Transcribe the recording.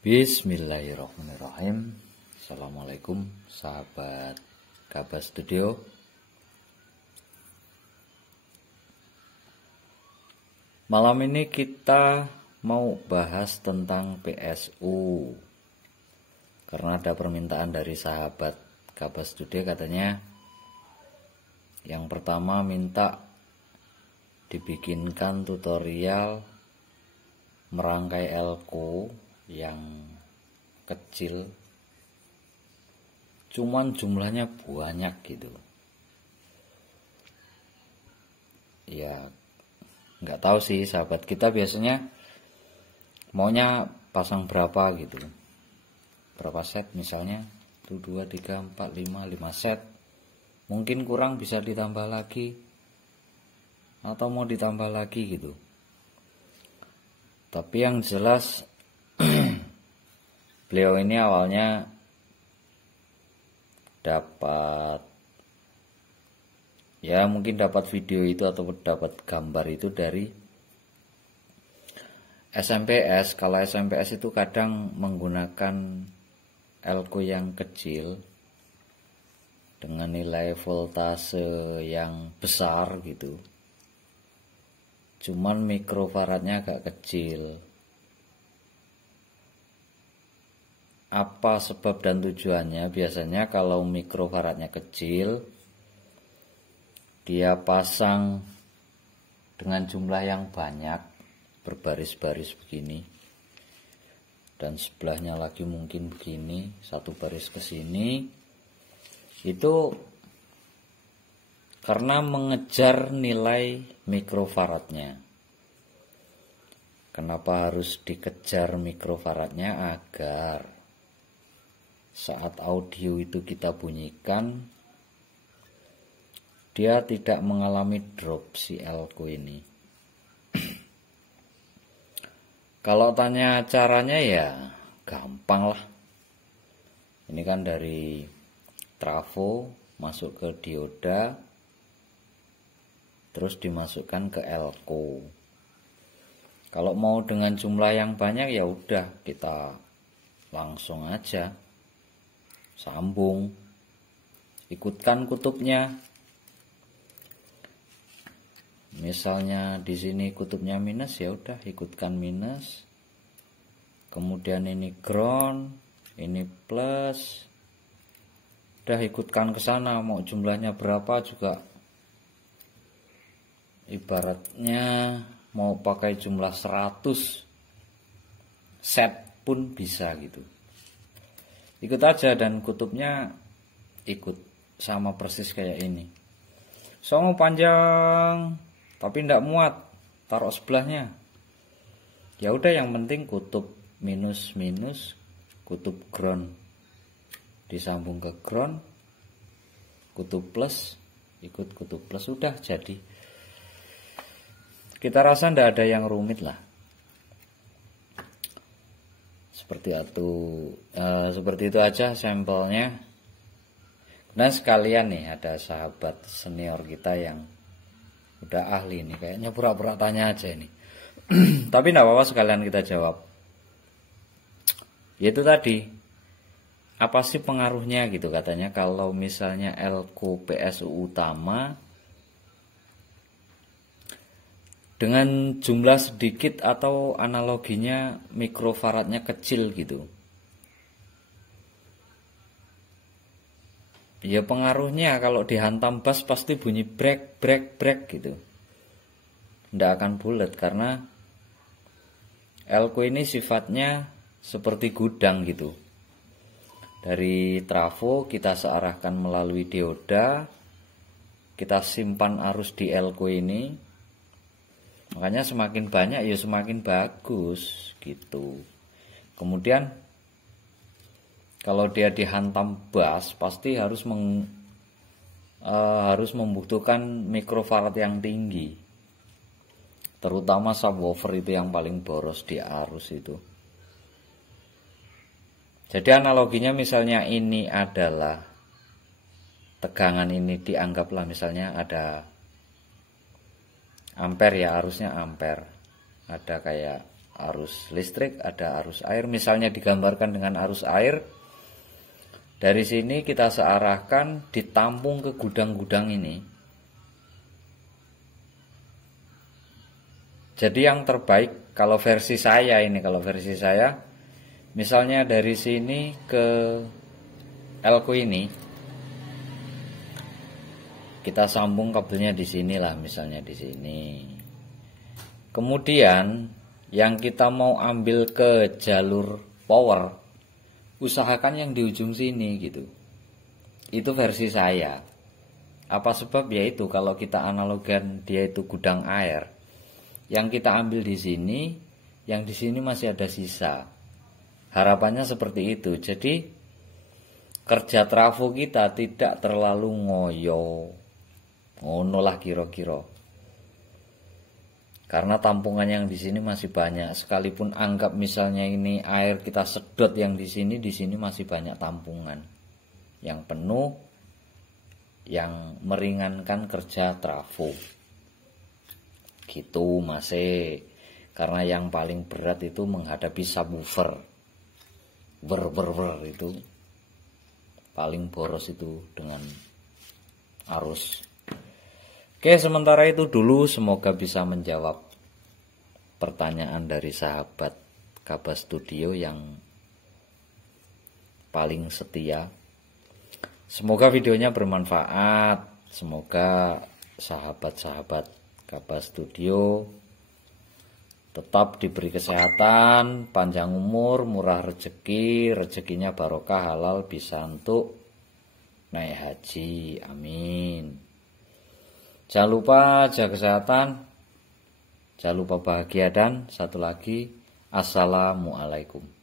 Bismillahirrahmanirrahim. Assalamualaikum sahabat Kabas Studio. Malam ini kita mau bahas tentang PSU. Karena ada permintaan dari sahabat Kabas Studio, katanya yang pertama minta dibikinkan tutorial merangkai elko yang kecil, cuman jumlahnya banyak gitu. Ya nggak tahu sih, sahabat kita biasanya maunya pasang berapa gitu, berapa set misalnya, 1, 2, 3, 4, 5 set. Mungkin kurang bisa ditambah lagi, atau mau ditambah lagi gitu. Tapi yang jelas beliau ini awalnya dapat, ya mungkin dapat video itu atau dapat gambar itu dari SMPS. Kalau SMPS itu kadang menggunakan elko yang kecil dengan nilai voltase yang besar gitu, cuman mikrofaradnya agak kecil. Apa sebab dan tujuannya? Biasanya kalau mikrofaradnya kecil, dia pasang dengan jumlah yang banyak, berbaris-baris begini, dan sebelahnya lagi mungkin begini, satu baris ke sini. Itu karena mengejar nilai mikrofaradnya. Kenapa harus dikejar mikrofaradnya? Agar saat audio itu kita bunyikan, dia tidak mengalami drop si elko ini. Kalau tanya caranya ya gampang lah. Ini kan dari trafo masuk ke dioda, terus dimasukkan ke elko. Kalau mau dengan jumlah yang banyak ya udah kita langsung aja sambung, ikutkan kutubnya. Misalnya di sini kutubnya minus, ya udah ikutkan minus. Kemudian ini ground, ini plus. Udah ikutkan ke sana, mau jumlahnya berapa juga. Ibaratnya mau pakai jumlah 100 set pun bisa gitu. Ikut aja, dan kutubnya ikut sama persis kayak ini. Songo panjang tapi ndak muat, taruh sebelahnya. Ya udah, yang penting kutub minus minus, kutub ground disambung ke ground, kutub plus ikut kutub plus, udah jadi. Kita rasa ndak ada yang rumit lah. Seperti itu aja sampelnya. Nah sekalian nih, ada sahabat senior kita yang udah ahli nih, kayaknya pura-pura tanya aja ini. Tapi enggak apa-apa, sekalian kita jawab. Yaitu tadi, apa sih pengaruhnya gitu, katanya kalau misalnya elko PSU utama dengan jumlah sedikit atau analoginya mikrofaradnya kecil gitu. Ya pengaruhnya kalau dihantam bass pasti bunyi brek brek brek gitu. Nggak akan bulat karena elko ini sifatnya seperti gudang gitu. Dari trafo kita searahkan melalui dioda, kita simpan arus di elko ini. Makanya semakin banyak ya semakin bagus gitu. Kemudian kalau dia dihantam bass pasti harus membutuhkan mikrofarad yang tinggi. Terutama subwoofer itu yang paling boros di arus itu. Jadi analoginya misalnya ini adalah tegangan, ini dianggaplah misalnya ada ampere ya, arusnya ampere. Ada kayak arus listrik, ada arus air. Misalnya digambarkan dengan arus air, dari sini kita searahkan ditampung ke gudang-gudang ini. Jadi yang terbaik kalau versi saya ini, misalnya dari sini ke elko ini, kita sambung kabelnya di sini lah, misalnya di sini. Kemudian yang kita mau ambil ke jalur power, usahakan yang di ujung sini gitu. Itu versi saya. Apa sebab? Yaitu kalau kita analogan dia itu gudang air, yang kita ambil di sini, yang di sini masih ada sisa. Harapannya seperti itu. Jadi kerja trafo kita tidak terlalu ngoyo. Ngono lah kira-kira. Karena tampungan yang di sini masih banyak. Sekalipun anggap misalnya ini air kita sedot yang di sini masih banyak tampungan yang penuh, yang meringankan kerja trafo. Gitu masih. Karena yang paling berat itu menghadapi subwoofer. Itu paling boros itu dengan arus. Oke, sementara itu dulu, semoga bisa menjawab pertanyaan dari sahabat Kabas Studio yang paling setia. Semoga videonya bermanfaat. Semoga sahabat-sahabat Kabas Studio tetap diberi kesehatan, panjang umur, murah rezeki, rezekinya barokah, halal, bisa untuk naik haji. Amin. Jangan lupa jaga kesehatan, jangan lupa bahagia, dan satu lagi, assalamualaikum.